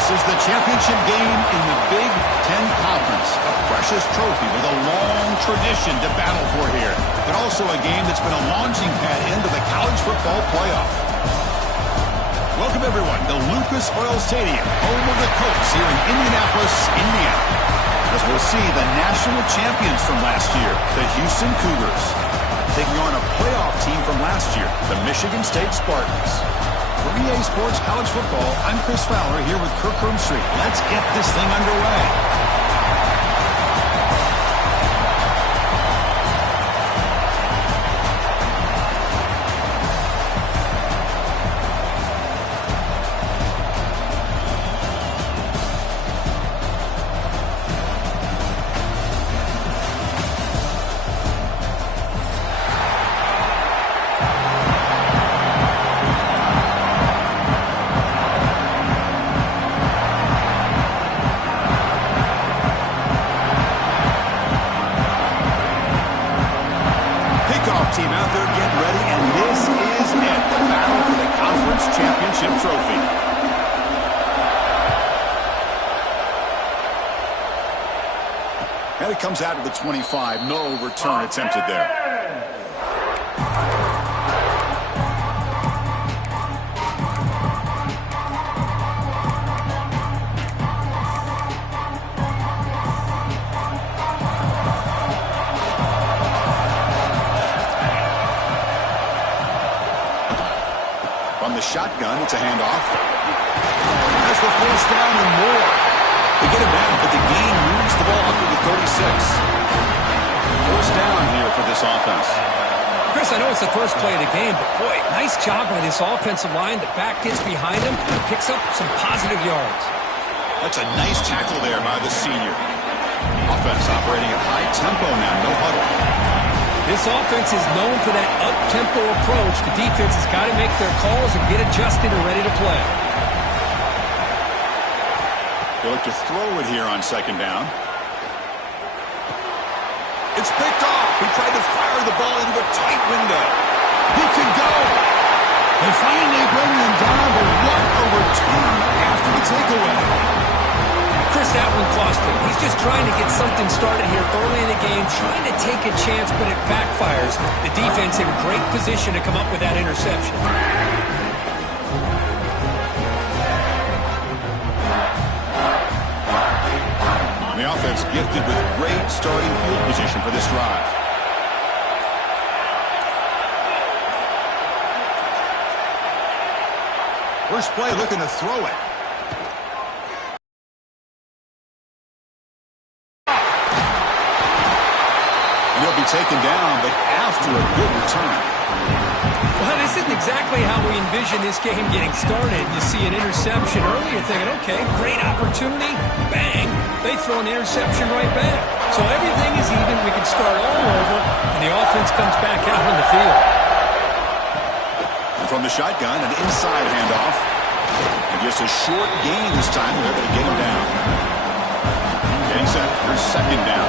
This is the championship game in the Big Ten Conference. A precious trophy with a long tradition to battle for here. But also a game that's been a launching pad into the college football playoff. Welcome, everyone, to Lucas Oil Stadium, home of the Colts here in Indianapolis, Indiana. As we'll see the national champions from last year, the Houston Cougars, taking on a playoff team from last year, the Michigan State Spartans. For EA Sports College Football, I'm Chris Fowler here with Kirk Street. Let's get this thing underway. Team out there getting ready, and this is it, the battle for the conference championship trophy. And it comes out to the 25. No return attempted there. From the shotgun, it's a handoff. Has the first down and more. They get him down, but the gain moves the ball up to the 36. First down here for this offense. Chris, I know it's the first play of the game, but boy, nice job by this offensive line. The back gets behind him and picks up some positive yards. That's a nice tackle there by the senior. Offense operating at high tempo now, no huddle. This offense is known for that up-tempo approach. The defense has got to make their calls and get adjusted and ready to play. They look to throw it here on second down. It's picked off. He tried to fire the ball into a tight window. He can go. They finally bring him down, but what a return after the takeaway. Chris, that one cost him. He's just trying to get something started here early in the game, trying to take a chance, but it backfires. The defense in great position to come up with that interception. The offense gifted with great starting field position for this drive. First play looking to throw it. He'll be taken down, but after a good return. Well, this isn't exactly how we envision this game getting started. You see an interception early, you're thinking, okay, great opportunity. Bang! They throw an interception right back. So everything is even. We can start all over, and the offense comes back out on the field. And from the shotgun, an inside handoff. And just a short gain this time. They're able to get him down. Getting set for second down.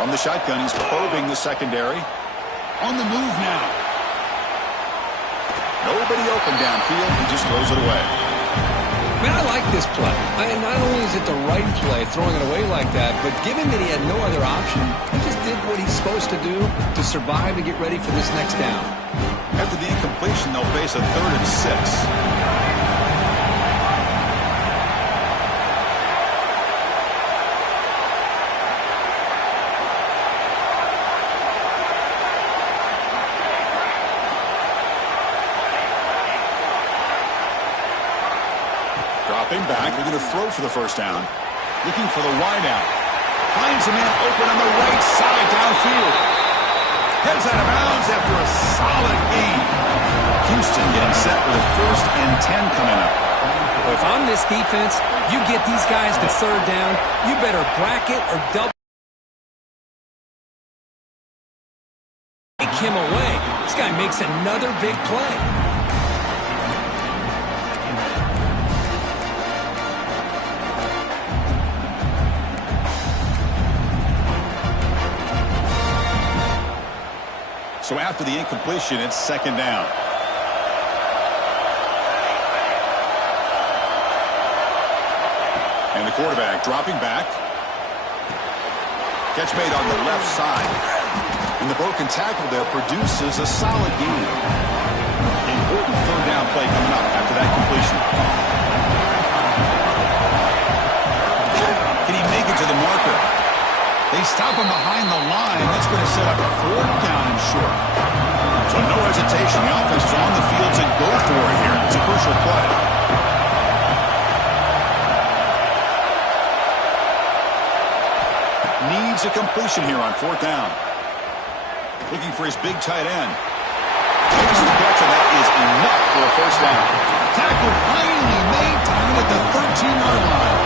From the shotgun, he's probing the secondary. On the move now. Nobody open downfield. He just throws it away. Man, I like this play. Not only is it the right play, throwing it away like that, but given that he had no other option, he just did what he's supposed to do to survive and get ready for this next down. After the incompletion, they'll face a 3rd and 6. Dropping back, they're going to throw for the first down. Looking for the wideout. Finds a man open on the right side downfield. Heads out of bounds after a solid gain. Houston getting set with a 1st and 10 coming up. Well, if I'm this defense, you get these guys to 3rd down, you better bracket or double. Take him away. This guy makes another big play. So after the incompletion, it's second down. And the quarterback dropping back. Catch made on the left side. And the broken tackle there produces a solid gain. Important third down play coming up after that completion. Can he make it to the marker? They stop him behind the line. That's going to set up fourth down and short. So no hesitation. The offense is on the field to go for it here. It's a crucial play. Needs a completion here on fourth down. Looking for his big tight end. Makes the catch, and that is enough for a first down. Tackle finally made, time at the 13-yard line.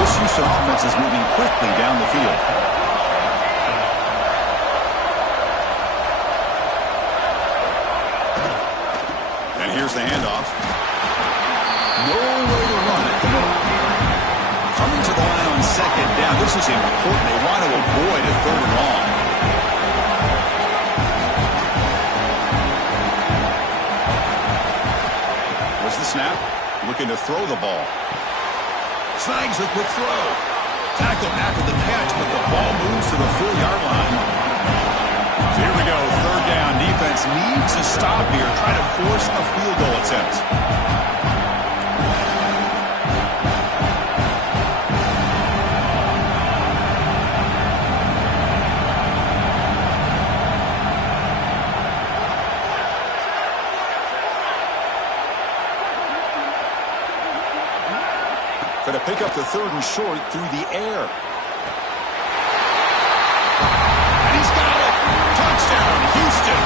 This Houston offense is moving quickly down the field. And here's the handoff. No way to run it. Coming to the line on second down. This is important. They want to avoid a third and long. Where's the snap? Looking to throw the ball. Snags the quick throw. Tackle after the catch, but the ball moves to the 4-yard line. So here we go, third down. Defense needs a stop here. Try to force a field goal attempt. To pick up the third and short through the air. And he's got it. Touchdown, Houston.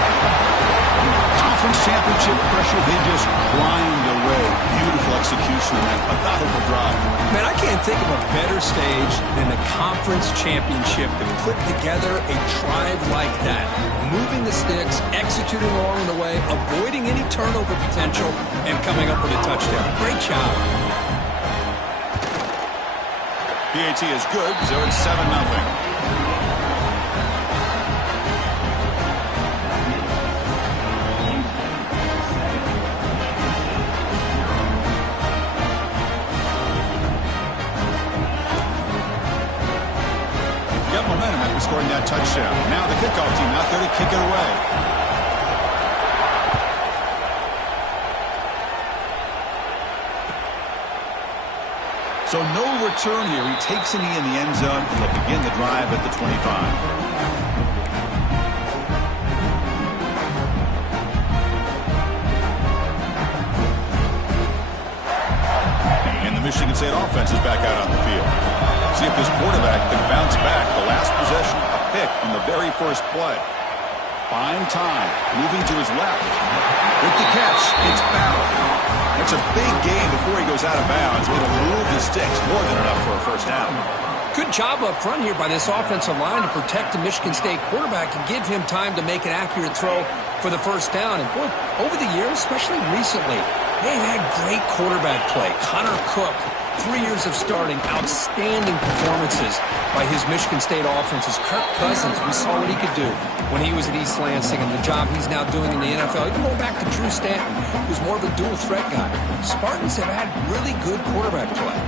Conference championship pressure, they just grind away. Beautiful execution on that methodical drive. Man, I can't think of a better stage than the conference championship to put together a drive like that. Moving the sticks, executing along the way, avoiding any turnover potential, and coming up with a touchdown. Great job. PAT is good, so it's 7-0. Got momentum after scoring that touchdown. Now the kickoff team out there to kick it away. So no return here. He takes a knee in the end zone, and they'll begin the drive at the 25. And the Michigan State offense is back out on the field. See if this quarterback can bounce back. The last possession, a pick in the very first play. Buying time, moving to his left. With the catch, it's Barrow. That's a big gain before he goes out of bounds. It'll move the sticks, more than enough for a first down. Good job up front here by this offensive line to protect the Michigan State quarterback and give him time to make an accurate throw for the first down. And boy, over the years, especially recently, they've had great quarterback play. Connor Cook, 3 years of starting, outstanding performances by his Michigan State offenses. Kirk Cousins, we saw what he could do when he was at East Lansing and the job he's now doing in the NFL. Even going back to Drew Stanton, who's more of a dual threat guy. Spartans have had really good quarterback play.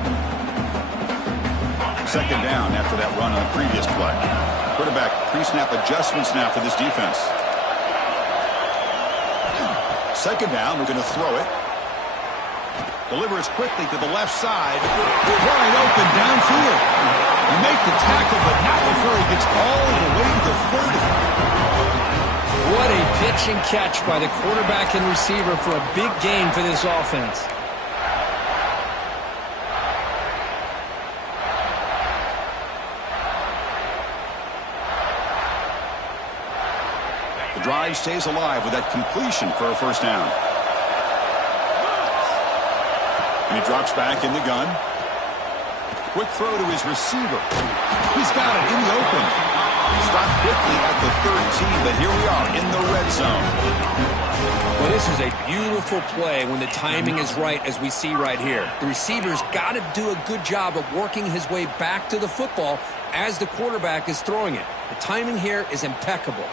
Second down after that run on the previous play. Quarterback pre-snap adjustments now for this defense. Second down, we're going to throw it. Delivers quickly to the left side. Wide open downfield. You make the tackle, but not before he gets all the way to 30. What a pitch and catch by the quarterback and receiver for a big gain for this offense. The drive stays alive with that completion for a first down. And he drops back in the gun. Quick throw to his receiver. He's got it in the open. Stopped quickly at the 13, but here we are in the red zone. Well, this is a beautiful play when the timing is right, as we see right here. The receiver's got to do a good job of working his way back to the football as the quarterback is throwing it. The timing here is impeccable.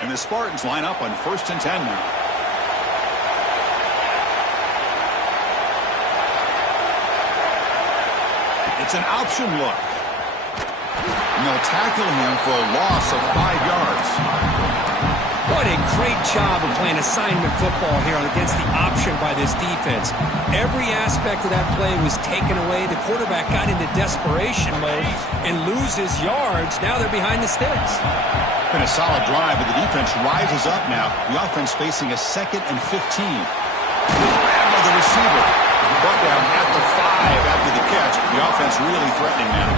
And the Spartans line up on 1st and 10 now. It's an option look. And they'll tackle him for a loss of 5 yards. What a great job of playing assignment football here against the option by this defense. Every aspect of that play was taken away. The quarterback got into desperation mode and loses yards. Now they're behind the sticks. Been a solid drive, but the defense rises up now. The offense facing a 2nd and 15. Grab by the receiver. Brought down at the 5 after the catch. The offense really threatening now.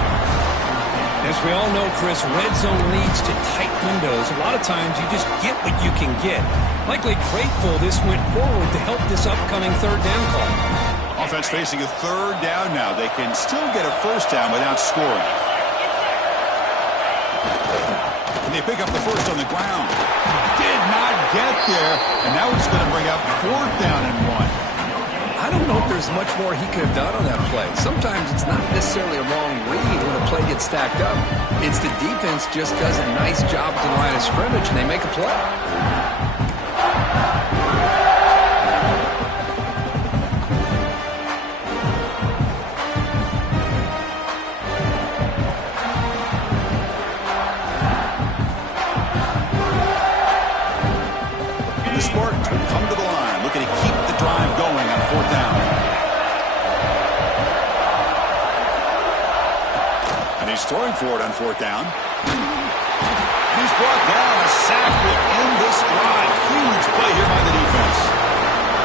As we all know, Chris, red zone leads to tight windows. A lot of times you just get what you can get. Likely grateful this went forward to help this upcoming 3rd down call. Offense facing a 3rd down now. They can still get a 1st down without scoring. And they pick up the 1st on the ground. Did not get there. And now it's going to bring up 4th down and 1. I don't know if there's much more he could have done on that play. Sometimes it's not necessarily a wrong read when a play gets stacked up. It's the defense just does a nice job at the line of scrimmage, and they make a play. And the Spartans will come to the line, looking to keep the drive going on 4th down. And he's throwing for it on 4th down. He's brought down. A sack will end this drive. Huge play here by the defense.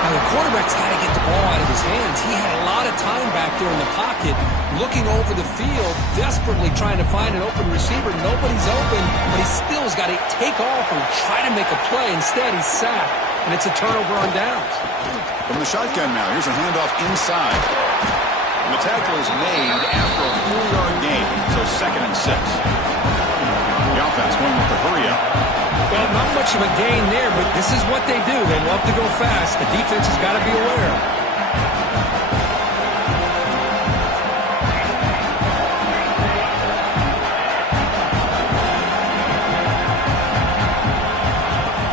Now the quarterback's got to get the ball out of his hands. He had a lot of time back there in the pocket, looking over the field, desperately trying to find an open receiver. Nobody's open, but he still has got to take off and try to make a play. Instead, he's sacked, and it's a turnover on downs. From the shotgun now, here's a handoff inside. And the tackle is made after a 4-yard gain, so 2nd and 6. The offense going with the hurry up. Well, not much of a gain there, but this is what they do. They love to go fast. The defense has got to be aware.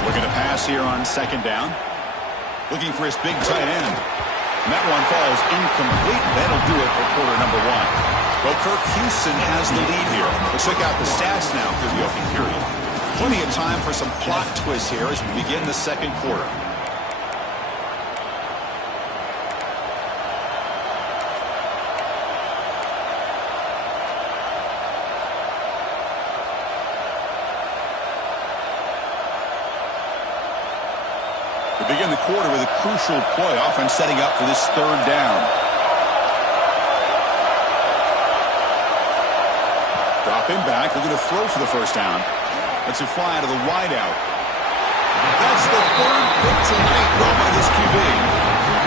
Looking to pass here on 2nd down. Looking for his big tight end. And that one falls incomplete. That'll do it for quarter number 1. Well, Kirk, Houston has the lead here. Let's check out the stats now through the opening period. Plenty of time for some plot twists here as we begin the 2nd quarter. We begin the quarter with a crucial play. Offense setting up for this 3rd down. Dropping back, looking to throw for the 1st down. Let's it fly out of the wideout. That's the 3rd pick tonight thrown by this QB.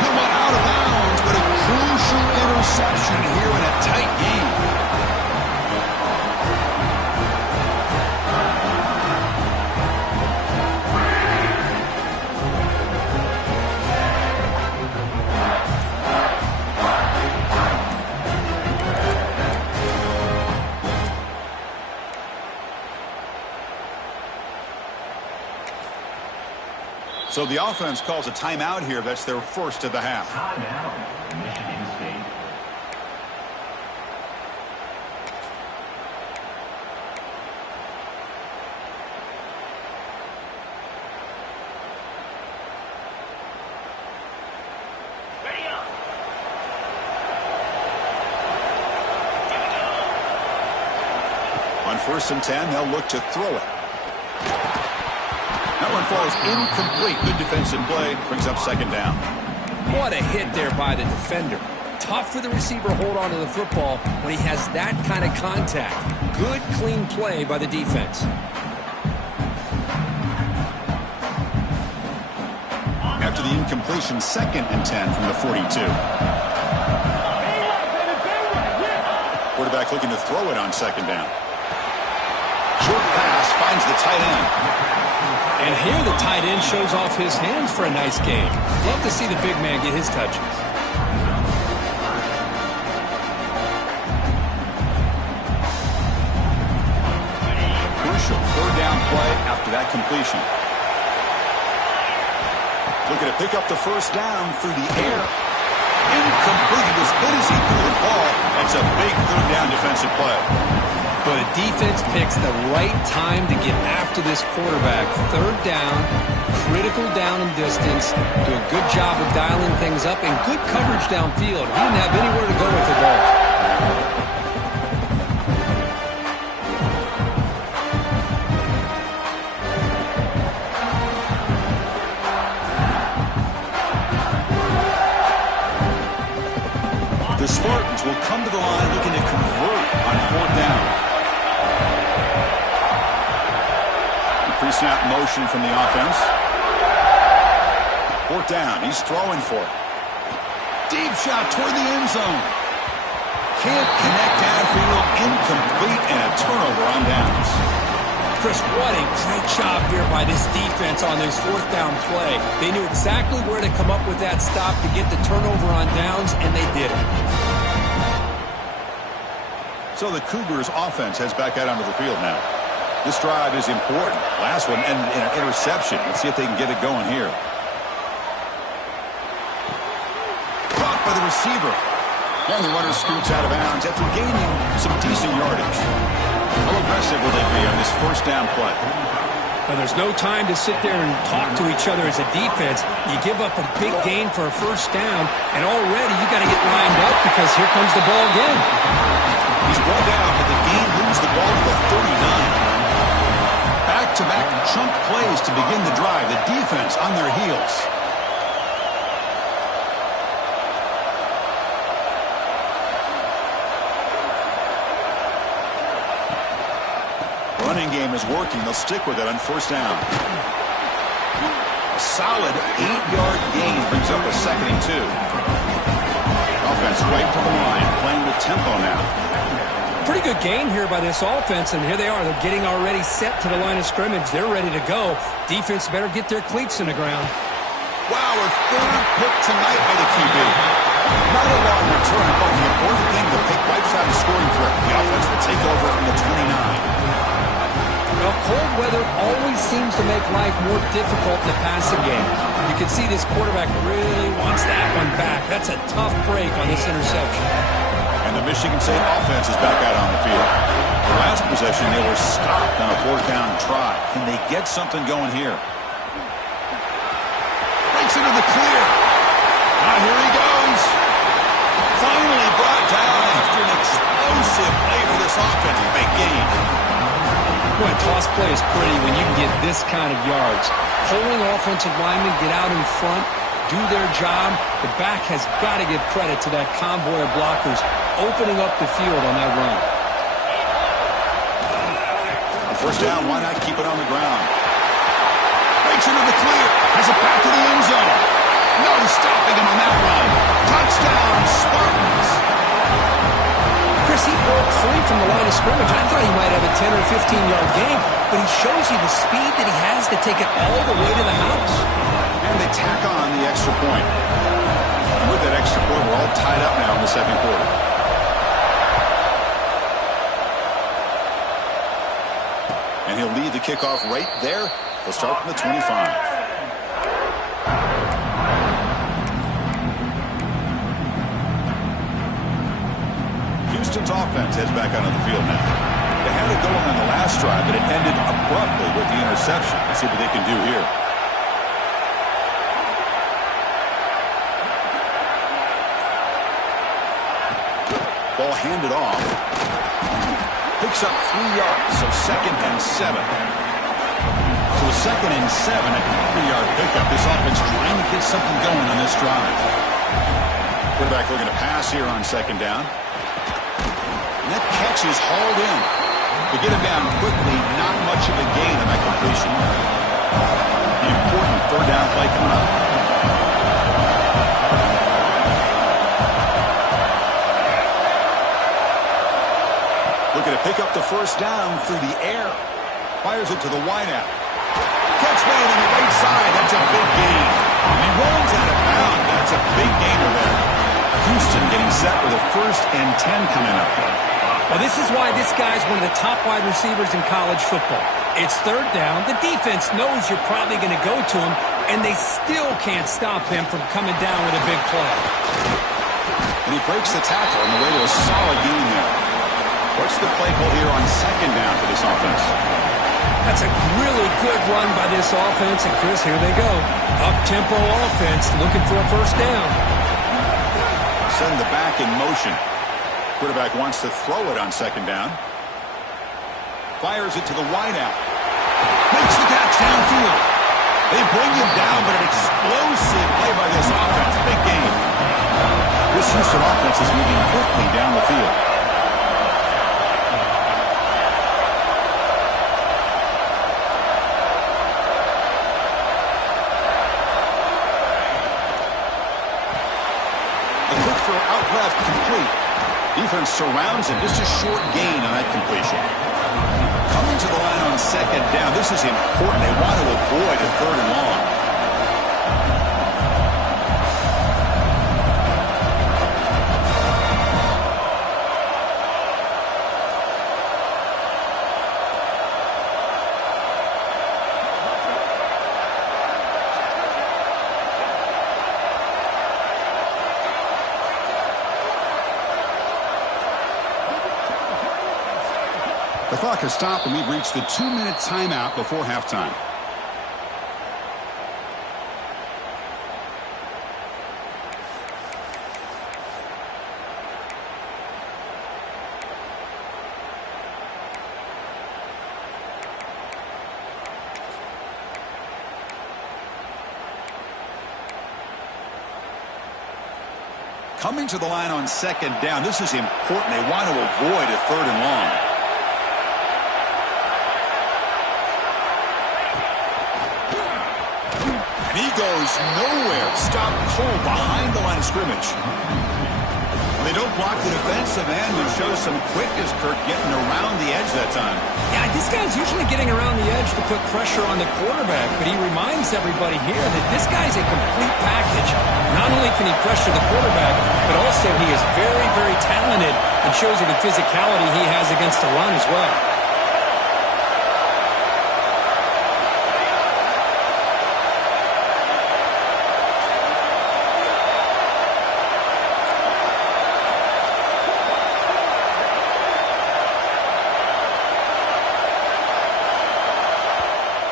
He went out of bounds, but a crucial interception here in a tight game. So the offense calls a timeout here. That's their 1st of the half. Timeout, Michigan State. Ready up. On 1st and 10, they'll look to throw it. That one falls incomplete. Good defensive play. Brings up 2nd down. What a hit there by the defender. Tough for the receiver to hold on to the football when he has that kind of contact. Good, clean play by the defense. After the incompletion, 2nd and 10 from the 42. Quarterback looking to throw it on 2nd down. Short pass finds the tight end. And here the tight end shows off his hands for a nice game. Love to see the big man get his touches. Crucial 3rd down play after that completion. Looking to pick up the first down through the air. Incomplete. As good as he threw the ball, that's a big third down defensive play. But a defense picks the right time to get after this quarterback. Third down, critical down and distance. Do a good job of dialing things up and good coverage downfield. He didn't have anywhere to go with the ball. The Spartans will come to the line looking to convert on fourth down. Pre-snap motion from the offense. Fourth down. He's throwing for it. Deep shot toward the end zone. Can't connect downfield. Incomplete and a turnover on downs. Chris, what a great job here by this defense on this fourth down play. They knew exactly where to come up with that stop to get the turnover on downs, and they did it. So the Cougars offense heads back out onto the field now. This drive is important. Last one ended in an interception. Let's see if they can get it going here. Caught by the receiver. And the runner scoots out of bounds after gaining some decent yardage. How aggressive will they be on this first down play? Well, there's no time to sit there and talk to each other as a defense. You give up a big gain for a first down, and already you got to get lined up because here comes the ball again. He's brought down, but the game moves the ball to the 39. Back-to-back chunk plays to begin the drive. The defense on their heels. Running game is working. They'll stick with it on first down. A solid 8-yard gain brings up a 2nd and 2. Offense right to the line, playing with tempo now. Pretty good gain here by this offense, and here they are. They're getting already set to the line of scrimmage. They're ready to go. Defense better get their cleats in the ground. Wow, a third pick tonight by the QB. Not a long return, but the important thing, the pick wipes out a scoring threat. The offense will take over from the 29. Well, cold weather always seems to make life more difficult in the passing game. You can see this quarterback really wants that one back. That's a tough break on this interception. And the Michigan State offense is back out on the field. The last possession, they were stopped on a fourth down try. Can they get something going here? Breaks into the clear. Now here he goes. Finally brought down after an explosive play for this offense. Big game. Boy, toss play is pretty when you can get this kind of yards. Pulling offensive linemen, get out in front, do their job. The back has got to give credit to that convoy of blockers opening up the field on that run. On first down, why not keep it on the ground? Breaks into the clear. Has it back to the end zone. No stopping him on that run. Touchdown, Spartans. Chris, he broke free from the line of scrimmage. I thought he might have a 10 or 15-yard gain, but he shows you the speed that he has to take it all the way to the house. And they tack on the extra point. And with that extra point, we're all tied up now in the second quarter. And he'll lead the kickoff right there. They'll start from the 25. Houston's offense heads back onto the field now. They had it going on the last drive, but it ended abruptly with the interception. Let's see what they can do here. Ball handed off. Picks up 3 yards, so 2nd and 7. So 2nd and 7, a 3-yard pickup. This offense trying to get something going on this drive. Quarterback looking to pass here on 2nd down. And that catch is hauled in. To get him down quickly, not much of a gain on that completion. An important third down play coming up. Looking to pick up the first down through the air. Fires it to the wideout. Catch made on the right side. That's a big gain. And he rolls out of bounds. That's a big gainer there. Houston getting set with a 1st and 10 coming up. Well, this is why this guy's one of the top wide receivers in college football. It's third down. The defense knows you're probably going to go to him, and they still can't stop him from coming down with a big play. And he breaks the tackle on the way to a solid gain there. What's the play call here on second down for this offense? That's a really good run by this offense, and Chris, here they go. Up-tempo offense looking for a first down. Send the back in motion. Quarterback wants to throw it on second down. Fires it to the wideout. Makes the catch downfield. They bring him down, but an explosive play by this offense. Big game. This Houston offense is moving quickly down the field. A quick throw out left, complete. Defense surrounds him. Just a short gain on that completion. Coming to the line on second down. This is important. They want to avoid a third and long. The clock has stopped, and we've reached the 2-minute timeout before halftime. Coming to the line on second down. This is important. They want to avoid a third and long. He goes nowhere. Stop cold behind the line of scrimmage. They don't block the defensive end and show some quickness, Kirk, getting around the edge that time. Yeah, this guy's usually getting around the edge to put pressure on the quarterback, but he reminds everybody here that this guy's a complete package. Not only can he pressure the quarterback, but also he is very, very talented and shows you the physicality he has against the run as well.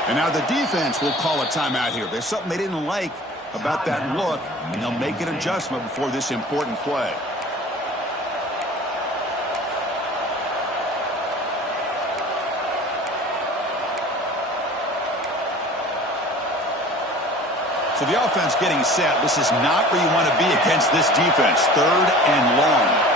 And now the defense will call a timeout here. There's something they didn't like about that look, and they'll make an adjustment before this important play. So the offense getting set. This is not where you want to be against this defense. Third and long.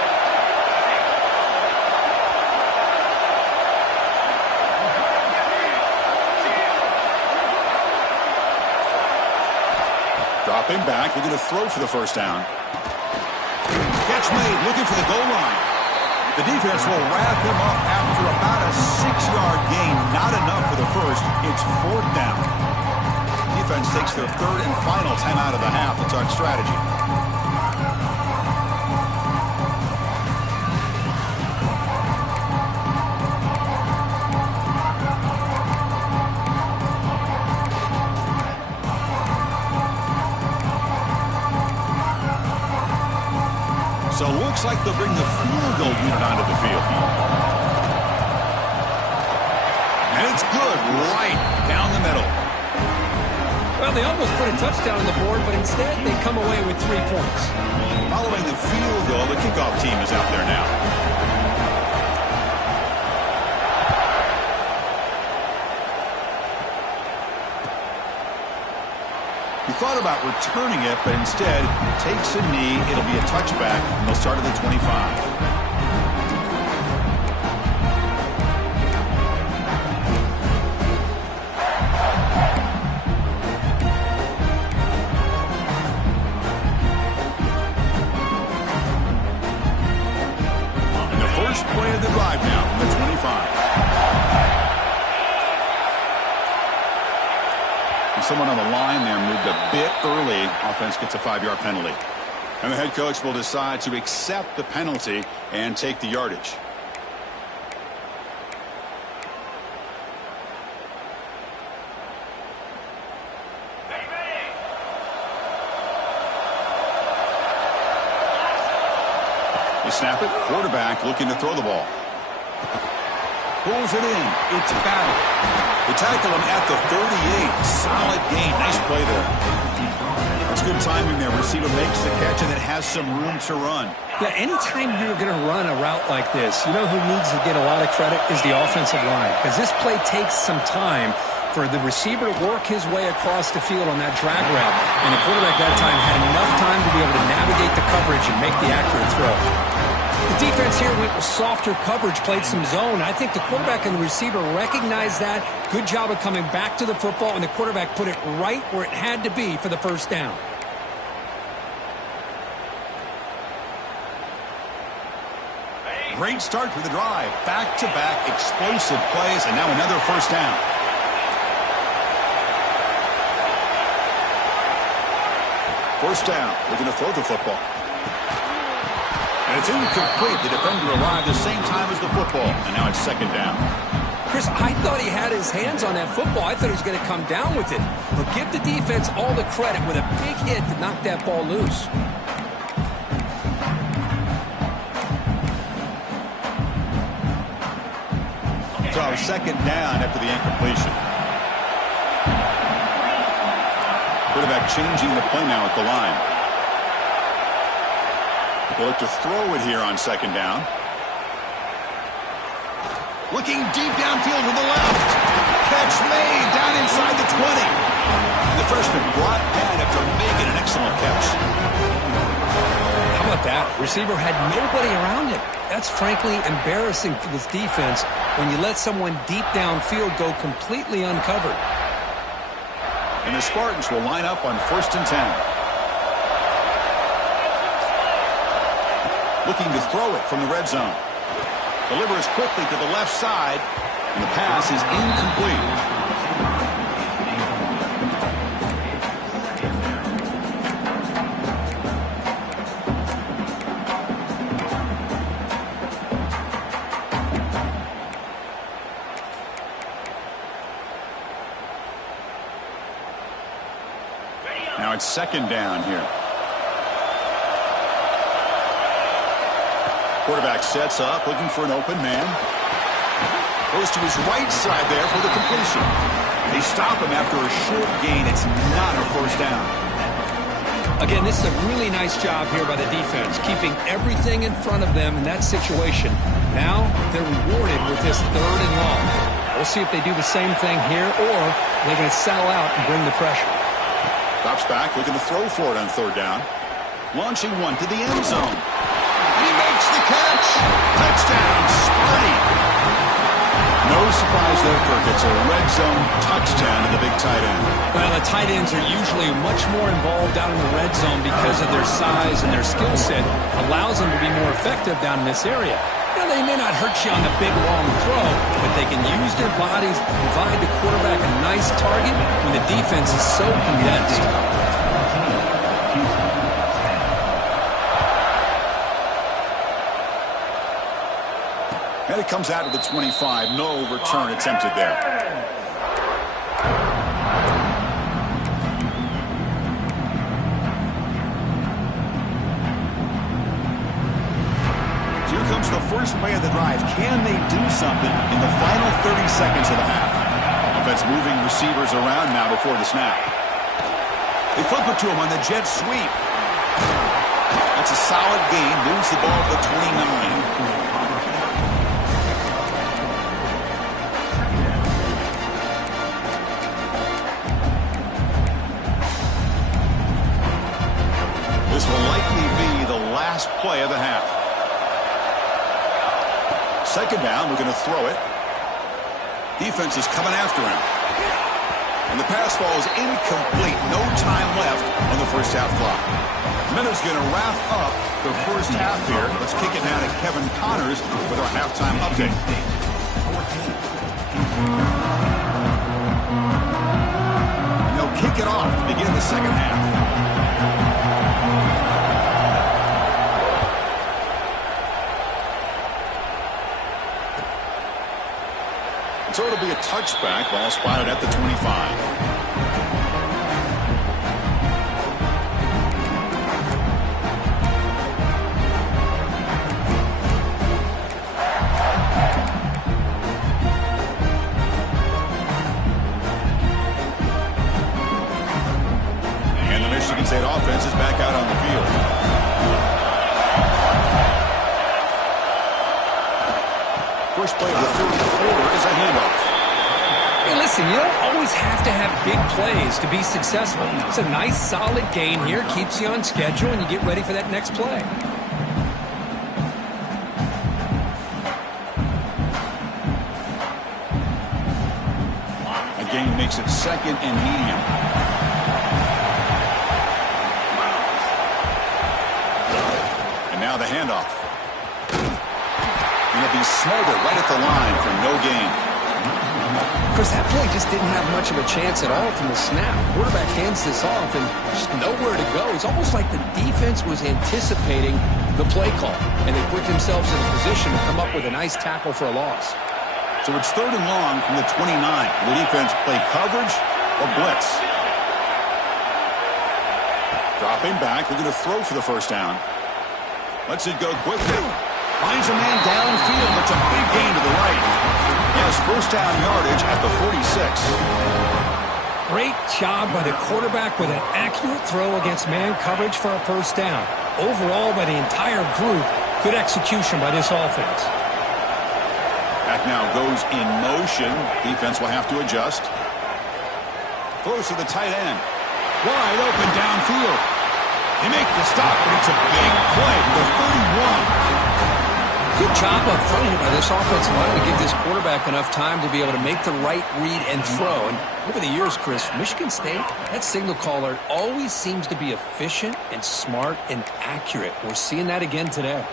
Dropping back, looking to throw for the first down. Catch made, looking for the goal line. The defense will wrap him up after about a 6-yard gain. Not enough for the first. It's fourth down. Defense takes their third and final timeout of the half to talk strategy. So it looks like they'll bring the field goal unit onto the field. And it's good, right down the middle. Well, they almost put a touchdown on the board, but instead they come away with 3 points. Following the field goal, the kickoff team is out there now. He thought about returning it, but instead takes a knee. It'll be a touchback, and they'll start at the 25. Play of the drive now from the 25. And someone on the line there moved a bit early. Offense gets a 5-yard penalty. And the head coach will decide to accept the penalty and take the yardage. They snap it. Quarterback looking to throw the ball. Pulls it in. It's battle. They tackle him at the 38. Solid gain. Nice play there. That's good timing there. Receiver makes the catch and it has some room to run. Yeah, anytime you're going to run a route like this, you know who needs to get a lot of credit is the offensive line. Because this play takes some time for the receiver to work his way across the field on that drag route. And the quarterback that time had enough time to be able to navigate the coverage and make the accurate throw. The defense here went with softer coverage, played some zone. I think the quarterback and the receiver recognized that. Good job of coming back to the football, and the quarterback put it right where it had to be for the first down. Great start to the drive. Back-to-back explosive plays, and now another first down. First down. We're going to throw the football. And it's incomplete. The defender arrived the same time as the football. And now it's second down. Chris, I thought he had his hands on that football. I thought he was going to come down with it. But give the defense all the credit with a big hit to knock that ball loose. So second down after the incompletion. Quarterback changing the play now at the line. They look to throw it here on second down. Looking deep downfield to the left. Catch made down inside the 20. And the freshman brought down after making an excellent catch. How about that? Receiver had nobody around him. That's frankly embarrassing for this defense when you let someone deep downfield go completely uncovered. And the Spartans will line up on 1st and 10. Looking to throw it from the red zone. Delivers quickly to the left side, and the pass is incomplete. Now it's second down here. Quarterback sets up, looking for an open man. Goes to his right side there for the completion. They stop him after a short gain. It's not a first down. Again, this is a really nice job here by the defense, keeping everything in front of them in that situation. Now they're rewarded with this 3rd and long. We'll see if they do the same thing here, or they're going to sell out and bring the pressure. Drops back, looking to throw for it on 3rd down. Launching one to the end zone. He makes the catch. Touchdown, Sparty. No surprise there, Kirk. It's a red zone touchdown to the big tight end. Well, the tight ends are usually much more involved down in the red zone because of their size and their skill set. Allows them to be more effective down in this area. Now, they may not hurt you on the big, long throw, but they can use their bodies to provide the quarterback a nice target when the defense is so condensed. And it comes out of the 25. No return attempted there. Here comes the first play of the drive. Can they do something in the final 30 seconds of the half? Offense moving receivers around now before the snap. They flip it to him on the jet sweep. That's a solid gain. Moves the ball to the 29. This will likely be the last play of the half. Second down, we're going to throw it. Defense is coming after him. And the pass ball is incomplete. No time left on the first half clock. Minutes going to wrap up the first half here. Let's kick it now to Kevin Connors with our halftime update. And they'll kick it off to begin the second half. So it'll be a touchback. Ball spotted at the 25. First play of the third quarter is a handoff. Hey, listen, you don't always have to have big plays to be successful. It's a nice, solid gain here. Keeps you on schedule, and you get ready for that next play. A gain makes it second and medium. And now the handoff. And it'll be smothered right at the line for no gain. Chris, that play just didn't have much of a chance at all from the snap. Quarterback hands this off and just nowhere to go. It's almost like the defense was anticipating the play call, and they put themselves in a position to come up with a nice tackle for a loss. So it's third and long from the 29. The defense play coverage or blitz. Dropping back, looking to throw for the first down. Lets it go quickly. Finds a man downfield. It's a big gain to the right. Yes, first down yardage at the 46. Great job by the quarterback with an accurate throw against man coverage for a first down. Overall, by the entire group, good execution by this offense. Back now goes in motion. Defense will have to adjust. Throws to the tight end. Wide open downfield. They make the stop, but it's a big play for 31. Good job up front here by this offensive line to give this quarterback enough time to be able to make the right read and throw. And over the years, Chris, Michigan State, that signal caller always seems to be efficient and smart and accurate. We're seeing that again today.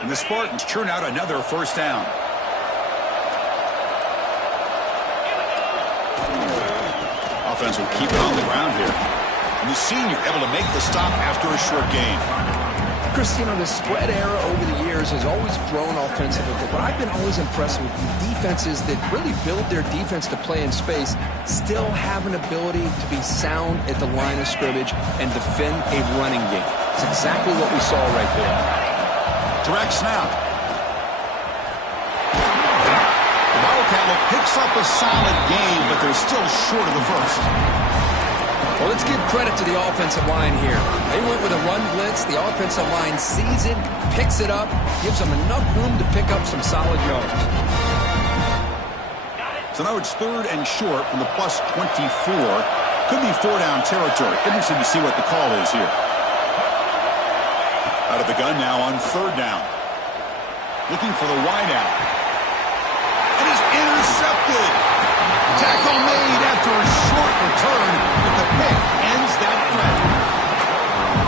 And the Spartans churn out another first down. Offense will keep it on the ground here. And the senior able to make the stop after a short gain. Chris, you know, the spread era over the years has always grown offensively, but what I've been always impressed with defenses that really build their defense to play in space still have an ability to be sound at the line of scrimmage and defend a running game. It's exactly what we saw right there. Direct snap. The Wildcat picks up a solid gain, but they're still short of the first. Well, let's give credit to the offensive line here. They went with a run blitz. The offensive line sees it, picks it up, gives them enough room to pick up some solid yards. So now it's third and short from the plus 24. Could be four-down territory. Interesting to see what the call is here. Out of the gun now on third down. Looking for the wideout. It is intercepted. Tackle made after a short return, but the pick ends that threat.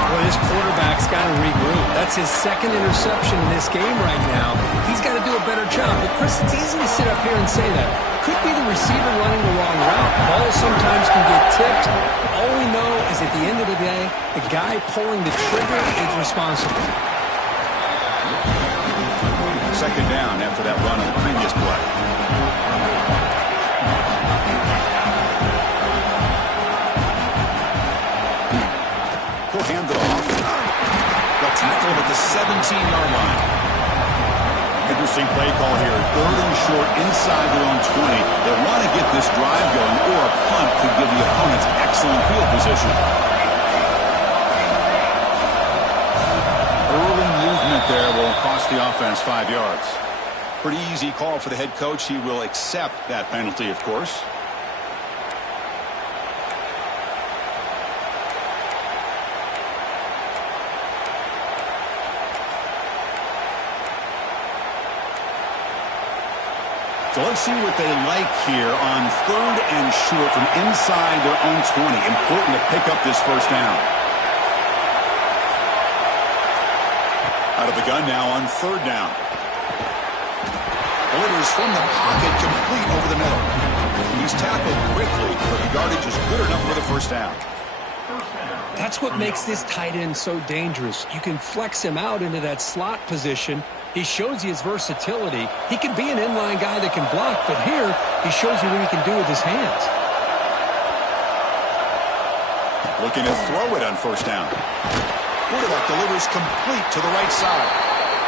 Well, this quarterback's got to regroup. That's his second interception in this game right now. He's got to do a better job. But, Chris, it's easy to sit up here and say that. Could be the receiver running the wrong route. Ball sometimes can get tipped. All we know is at the end of the day, the guy pulling the trigger is responsible. Second down after that run on the previous play. He'll hand it off. They'll tackle him at the 17-yard line. Interesting play call here. Third and short inside their own 20. They want to get this drive going, or a punt could give the opponents excellent field position. Early movement there will cost the offense 5 yards. Pretty easy call for the head coach. He will accept that penalty, of course. So let's see what they like here on third and short from inside their own 20. Important to pick up this first down. Out of the gun now on third down. Delivers from the pocket, complete over the middle. He's tackled quickly, but the yardage is good enough for the first down. That's what makes this tight end so dangerous. You can flex him out into that slot position. He shows you his versatility. He can be an inline guy that can block, but here he shows you what he can do with his hands. Looking to throw it on first down. Quarterback delivers complete to the right side.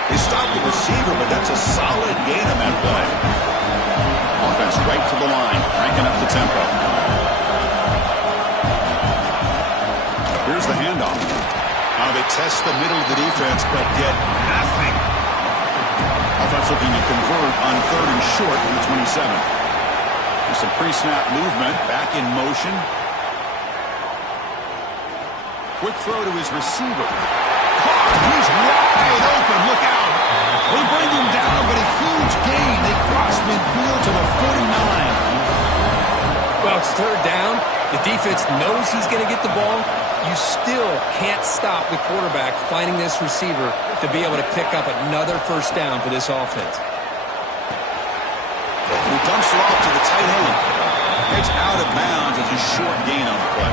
They stop the receiver, but that's a solid gain on that play. Offense right to the line, cranking up the tempo. test the middle of the defense, but get nothing. Offense looking to convert on 3rd and short from the 27. There's some pre-snap movement, back in motion. Quick throw to his receiver. He's wide open. Look out. They bring him down, but a huge gain. They cross midfield to the 49. Well, it's 3rd down. The defense knows he's going to get the ball. You still can't stop the quarterback finding this receiver to be able to pick up another 1st down for this offense. He dumps it off to the tight end. It's out of bounds as a short gain on the play.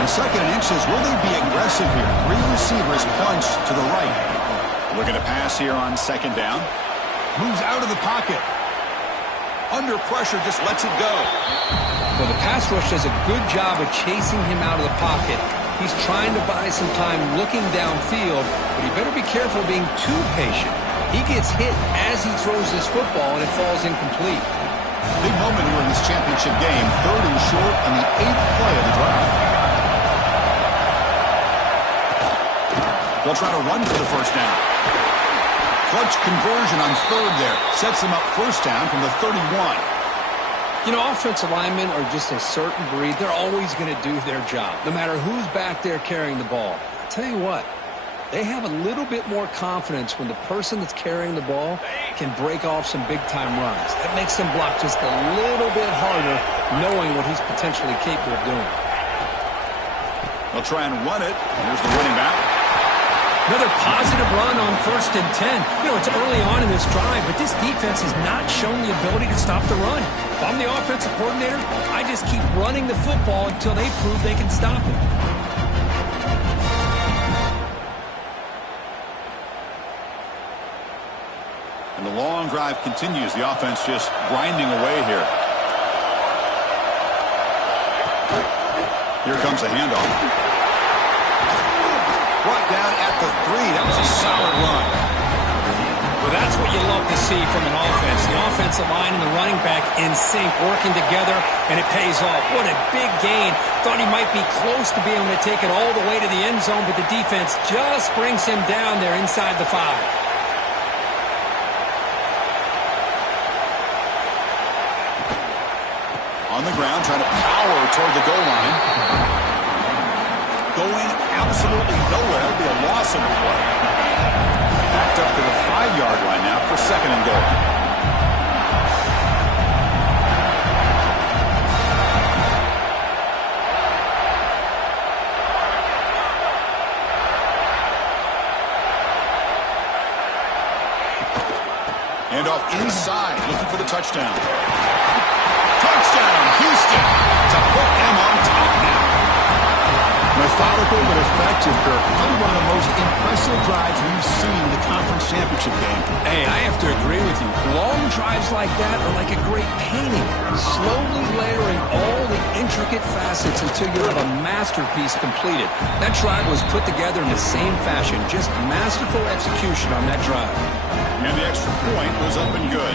On 2nd and inches, will they be aggressive here? 3 receivers punch to the right. Looking to pass here on 2nd down. Moves out of the pocket. Under pressure, just lets it go. Well, the pass rush does a good job of chasing him out of the pocket. He's trying to buy some time looking downfield, but he better be careful being too patient. He gets hit as he throws this football, and it falls incomplete. Big moment here in this championship game. 3rd and short on the 8th play of the drive. They'll try to run for the 1st down. Clutch conversion on 3rd there. Sets them up 1st down from the 31. You know, offensive linemen are just a certain breed. They're always going to do their job, no matter who's back there carrying the ball. I'll tell you what, they have a little bit more confidence when the person that's carrying the ball can break off some big-time runs. That makes them block just a little bit harder, knowing what he's potentially capable of doing. They'll try and run it. Here's the running back. Another positive run on 1st and 10. You know, it's early on in this drive, but this defense has not shown the ability to stop the run. If I'm the offensive coordinator, I just keep running the football until they prove they can stop it. And the long drive continues. The offense just grinding away here. Here comes a handoff. Brought down at the 3. That was a solid run. Well, that's what you love to see from an offense. The offensive line and the running back in sync, working together, and it pays off. What a big gain. Thought he might be close to being able to take it all the way to the end zone, but the defense just brings him down there inside the 5. On the ground, trying to power toward the goal line. Going absolutely nowhere. That would be a loss in the play. Backed up to the 5-yard line now for 2nd and goal. Hand off inside, looking for the touchdown. Touchdown, Houston, to put them on top now. Methodical but effective, Kirk. Probably one of the most impressive drives we've seen in the conference championship game. Hey, I have to agree with you. Long drives like that are like a great painting. Slowly layering all the intricate facets until you have a masterpiece completed. That drive was put together in the same fashion. Just masterful execution on that drive. And the extra point was up and good.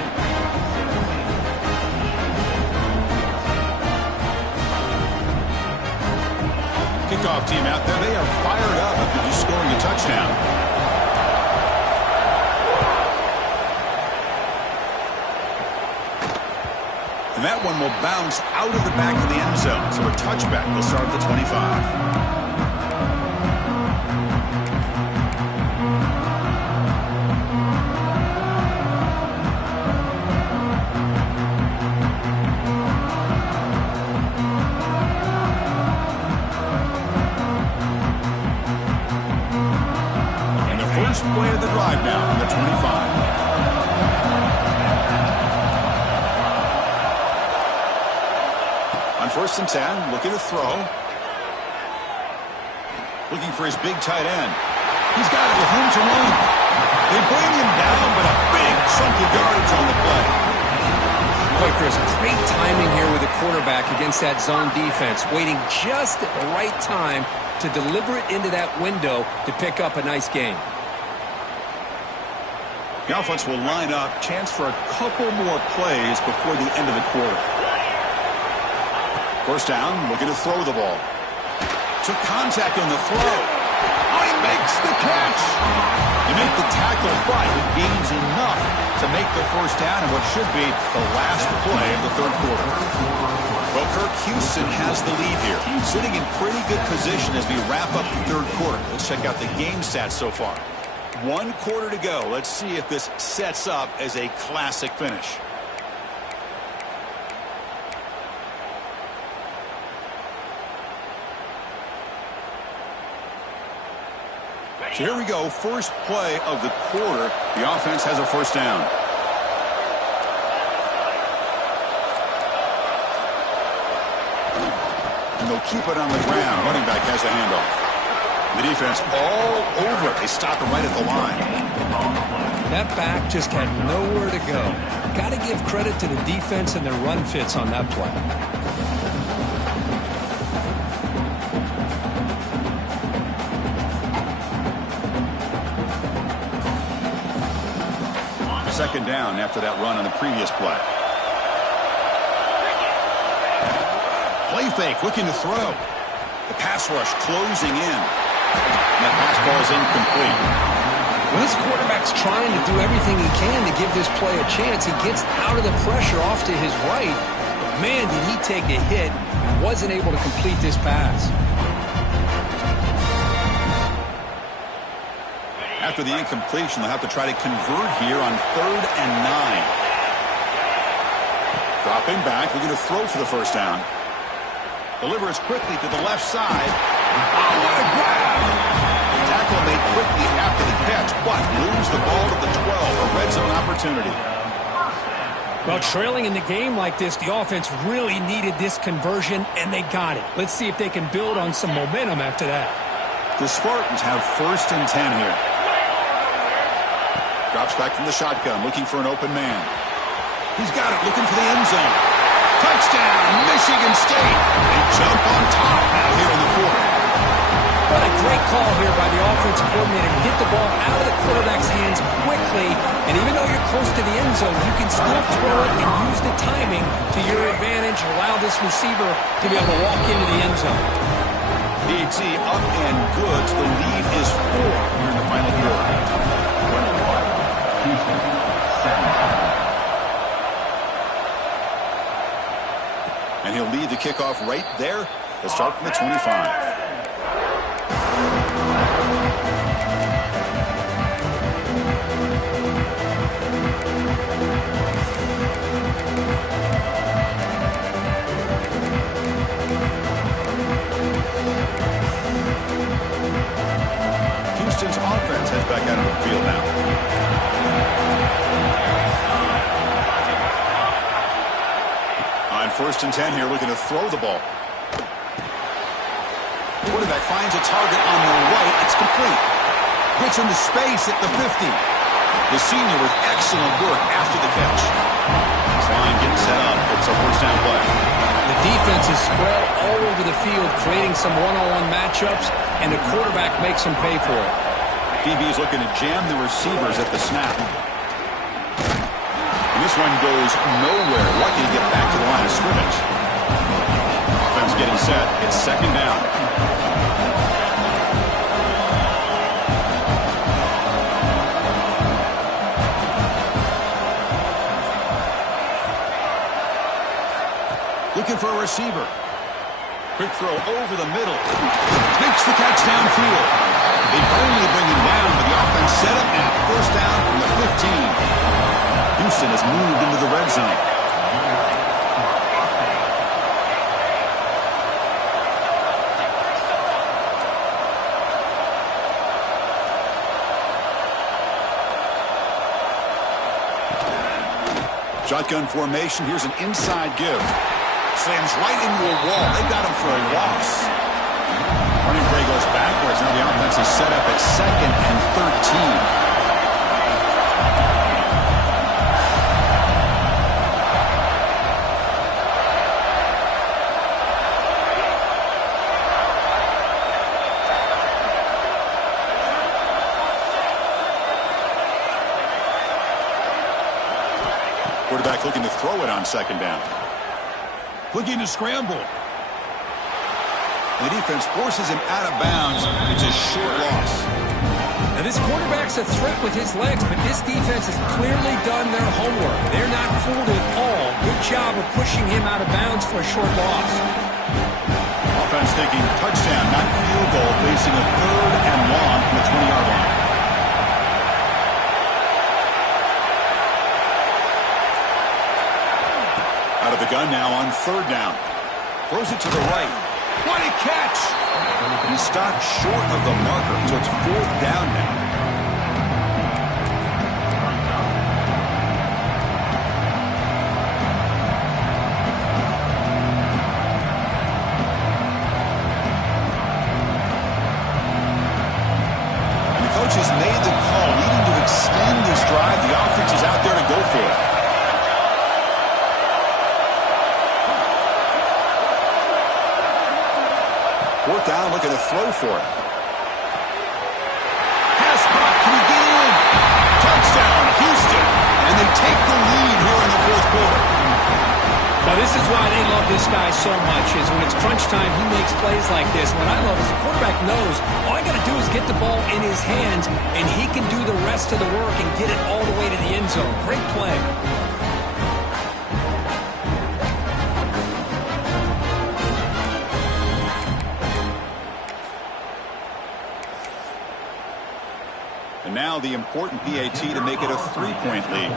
Kickoff team out there, they are fired up after just scoring a touchdown. And that one will bounce out of the back of the end zone. So a touchback will start at the 25. First play of the drive now from the 25. On 1st and 10, looking to throw. Looking for his big tight end. He's got it with room to run. They bring him down, but a big chunk of yardage on the play. Boy, Chris, great timing here with the quarterback against that zone defense, waiting just at the right time to deliver it into that window to pick up a nice gain. The offense will line up. Chance for a couple more plays before the end of the quarter. 1st down, looking to throw the ball. Took contact on the throw. Oh, he makes the catch. You make the tackle, but he gains enough to make the first down in what should be the last play of the third quarter. Well, Kirk, Houston has the lead here, sitting in pretty good position as we wrap up the third quarter. Let's check out the game stats so far. 1 quarter to go. Let's see if this sets up as a classic finish. So here we go, first play of the quarter. The offense has a first down. And they'll keep it on the ground. Running back has the handoff. The defense all over it. They stop him right at the line. That back just had nowhere to go. Got to give credit to the defense and their run fits on that play. Second down after that run on the previous play. Play fake, looking to throw. The pass rush closing in. And that pass ball is incomplete. When this quarterback's trying to do everything he can to give this play a chance, he gets out of the pressure off to his right. But man, did he take a hit and wasn't able to complete this pass. After the incompletion, they'll have to try to convert here on 3rd and 9. Dropping back, looking to throw for the first down. Delivers quickly to the left side. Oh, what a grab! The tackle made quickly after the catch, but moves the ball to the 12, a red zone opportunity. Well, trailing in the game like this, the offense really needed this conversion, and they got it. Let's see if they can build on some momentum after that. The Spartans have 1st and 10 here. Drops back from the shotgun, looking for an open man. He's got it, looking for the end zone. Touchdown, Michigan State. They jump on top now here in the 4th. What a great call here by the offensive coordinator. Get the ball out of the quarterback's hands quickly, and even though you're close to the end zone, you can still throw it and use the timing to your advantage. Allow this receiver to be able to walk into the end zone. PAT up and good. The lead is 4 here in the final quarter. Houston, 7. And he'll lead the kickoff right there. He'll start from the 25. Houston's offense heads back out of the field now. On 1st and 10 here, looking to throw the ball. Quarterback finds a target on the right. It's complete. Gets into space at the 50. The senior with excellent work after the catch. This line getting set up. It's a first down play. The defense is spread all over the field, creating some one-on-one matchups, and the quarterback makes them pay for it. DB is looking to jam the receivers at the snap. And this one goes nowhere. Lucky to get back to the line of scrimmage. Offense getting set. It's second down. Looking for a receiver. Quick throw over the middle. Makes the catch downfield. They finally bring him down, but the offense set up now. First down from the 15. Houston has moved into the red zone. Shotgun formation. Here's an inside give. Slams right into a wall. They got him for a loss. Running play goes backwards. Now the offense is set up at 2nd and 13. Quarterback looking to throw it on second down. Looking to scramble. and the defense forces him out of bounds. It's a short loss. Now, this quarterback's a threat with his legs, but this defense has clearly done their homework. They're not fooled at all. Good job of pushing him out of bounds for a short loss. Offense thinking touchdown, not field goal, facing a 3rd and long from the 20-yard line. Out of the gun now on 3rd down. Throws it to the right. What a catch! He stopped short of the marker, so it's 4th down now. And the coach has made the call, needing to extend this drive. The offense is out there to go for it. Fourth down, looking to throw for it. Pass block, can he get in? Touchdown, Houston. And they take the lead here in the 4th quarter. Now, this is why they love this guy so much, is when it's crunch time, he makes plays like this. What I love is the quarterback knows all I got to do is get the ball in his hands, and he can do the rest of the work and get it all the way to the end zone. Great play. And now the important PAT to make it a 3-point lead.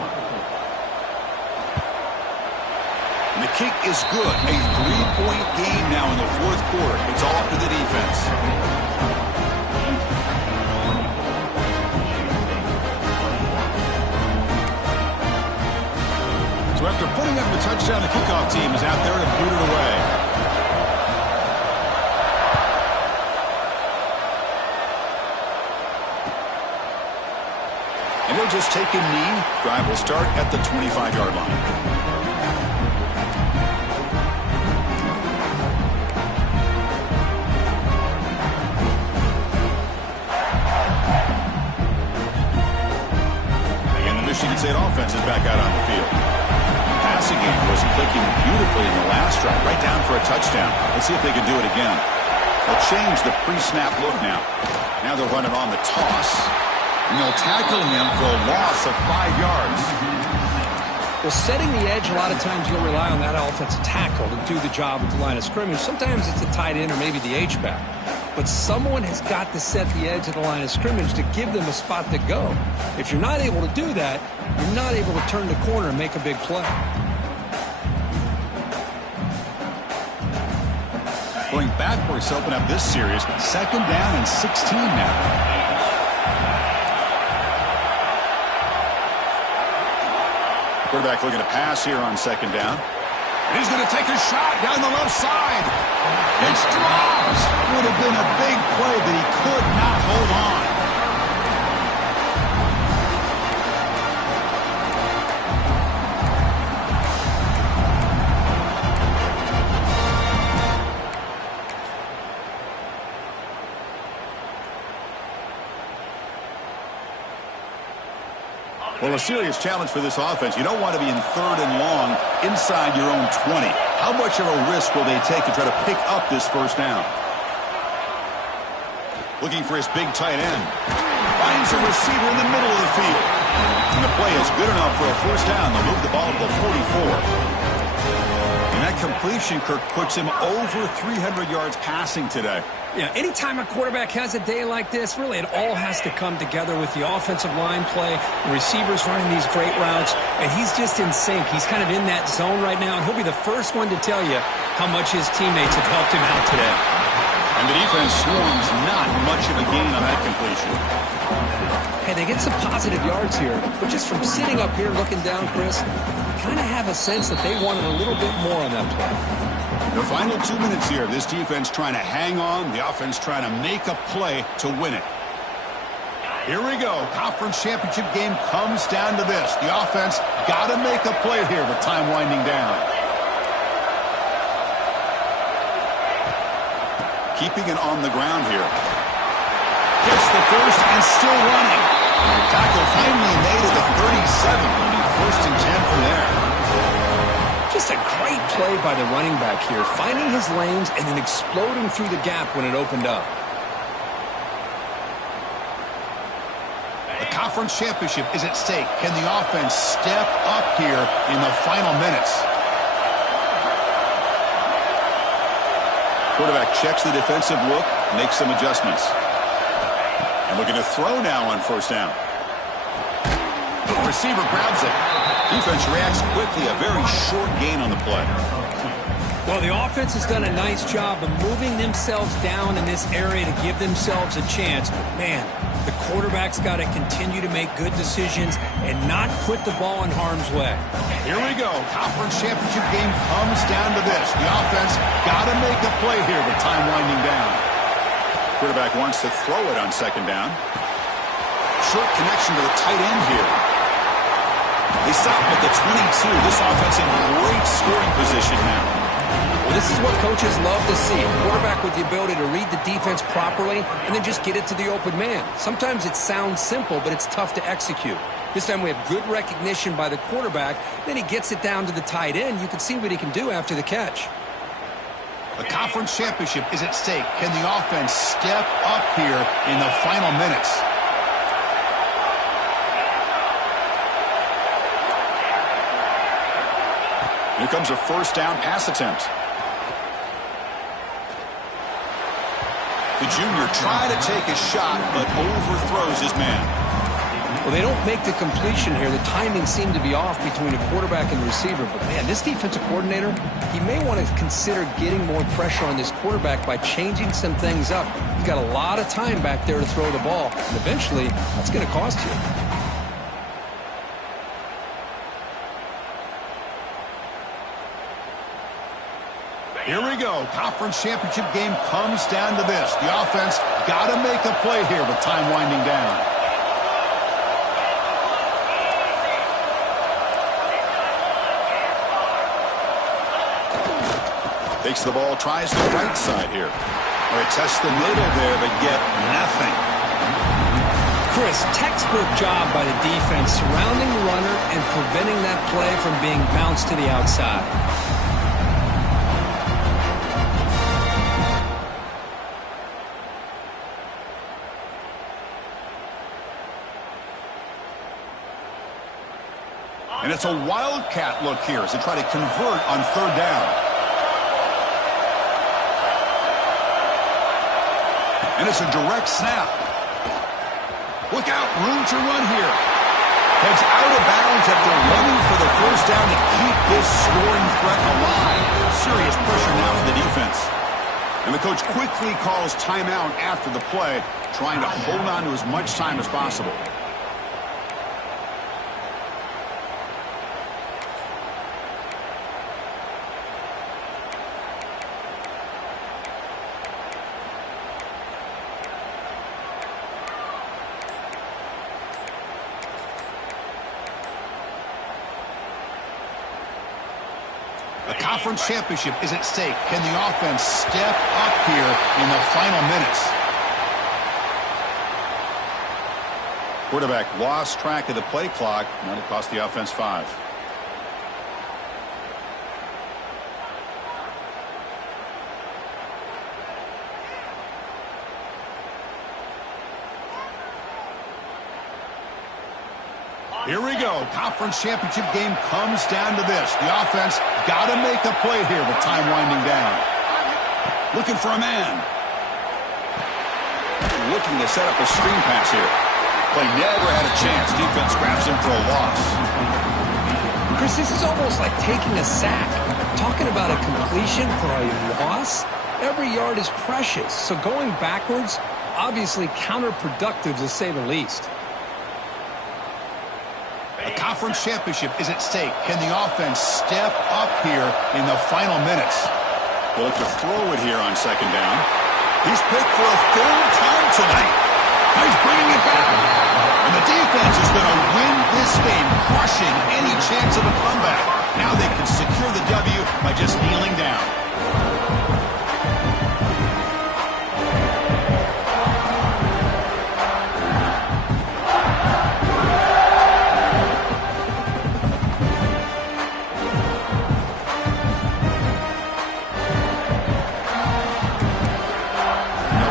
And the kick is good. A 3-point game now in the 4th quarter. It's all up to the defense. So after putting up the touchdown, the kickoff team is out there to boot it away. And they'll just take a knee. Drive will start at the 25-yard line. And the Michigan State offense is back out on the field. Passing game was clicking beautifully in the last drive, right down for a touchdown. Let's see if they can do it again. They'll change the pre-snap look now. Now they'll run it on the toss. And they'll tackle him for a loss of 5 yards. Well, setting the edge, a lot of times you'll rely on that offensive tackle to do the job at the line of scrimmage. Sometimes it's the tight end or maybe the H-back. But someone has got to set the edge of the line of scrimmage to give them a spot to go. If you're not able to do that, you're not able to turn the corner and make a big play. Going backwards to open up this series. 2nd down and 16 now. Quarterback looking to pass here on 2nd down. And he's going to take a shot down the left side. It's dropped. Would have been a big play that he could not hold on. Well, a serious challenge for this offense. You don't want to be in 3rd and long inside your own 20. How much of a risk will they take to try to pick up this 1st down? Looking for his big tight end. Finds a receiver in the middle of the field. And the play is good enough for a 1st down. They'll move the ball to the 44. And that completion, Kirk, puts him over 300 yards passing today. Yeah, anytime a quarterback has a day like this, really it all has to come together with the offensive line play, the receivers running these great routes, and he's just in sync. He's kind of in that zone right now, and he'll be the first one to tell you how much his teammates have helped him out today. And the defense swarms not much of a gain on that completion. Hey, they get some positive yards here, but just from sitting up here looking down, Chris, you kind of have a sense that they wanted a little bit more on that play. The final 2 minutes here. This defense trying to hang on. The offense trying to make a play to win it. Here we go. Conference championship game comes down to this. The offense got to make a play here with time winding down. Keeping it on the ground here. Gets the first and still running. Tackle finally made at the 37. 1st and 10 from there. Just a great play by the running back here, finding his lanes and then exploding through the gap when it opened up. The conference championship is at stake. Can the offense step up here in the final minutes? Quarterback checks the defensive look, makes some adjustments. And looking to throw now on first down. The receiver grabs it. Defense reacts quickly. A very short gain on the play. Well, the offense has done a nice job of moving themselves down in this area to give themselves a chance. But, man, the quarterback's got to continue to make good decisions and not put the ball in harm's way. Here we go. Conference championship game comes down to this. The offense got to make a play here with time winding down. Quarterback wants to throw it on second down. Short connection to the tight end here. They stop at the 22. This offense in great scoring position now. Well, this is what coaches love to see. A quarterback with the ability to read the defense properly and then just get it to the open man. Sometimes it sounds simple, but it's tough to execute. This time we have good recognition by the quarterback. Then he gets it down to the tight end. You can see what he can do after the catch. The conference championship is at stake. Can the offense step up here in the final minutes? Here comes a first down pass attempt. The junior tried to take a shot, but overthrows his man. Well, they don't make the completion here. The timing seemed to be off between the quarterback and the receiver. But, man, this defensive coordinator, he may want to consider getting more pressure on this quarterback by changing some things up. He's got a lot of time back there to throw the ball. And eventually, that's going to cost you. Here we go. Conference championship game comes down to this. The offense got to make a play here with time winding down. Takes the ball, tries the right side here. All right, test the middle there, but get nothing. Chris, textbook job by the defense surrounding the runner and preventing that play from being bounced to the outside. And it's a wildcat look here as they try to convert on third down. And it's a direct snap. Look out, room to run here. Heads out of bounds after running for the first down to keep this scoring threat alive. Serious pressure now for the defense. And the coach quickly calls timeout after the play, trying to hold on to as much time as possible. The conference championship is at stake. Can the offense step up here in the final minutes? Quarterback lost track of the play clock. Now it cost the offense 5. Here we go. Conference championship game comes down to this. The offense got to make a play here with time winding down. Looking for a man. Looking to set up a screen pass here. Play never had a chance. Defense grabs him for a loss. Chris, this is almost like taking a sack. Talking about a completion for a loss, every yard is precious. So going backwards, obviously counterproductive to say the least. A conference championship is at stake. Can the offense step up here in the final minutes? They'll look to throw it here on second down. He's picked for a third time tonight. He's bringing it back. And the defense is going to win this game, crushing any chance of a comeback. Now they can secure the W by just kneeling down.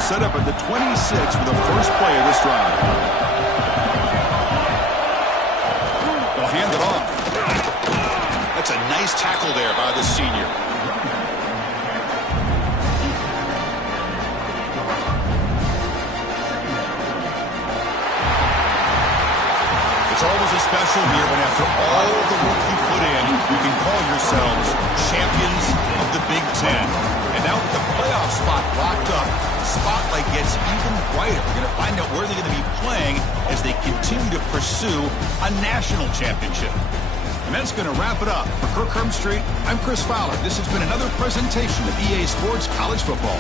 set up at the 26 for the first play of this drive. They'll hand it off. That's a nice tackle there by the senior. It's always a special here when after all the work you put in, you can call yourselves champions of the Big Ten. And now with the playoff spot locked up, the spotlight gets even brighter. We're going to find out where they're going to be playing as they continue to pursue a national championship. And that's going to wrap it up. For Kirk Street, I'm Chris Fowler. This has been another presentation of EA Sports College Football.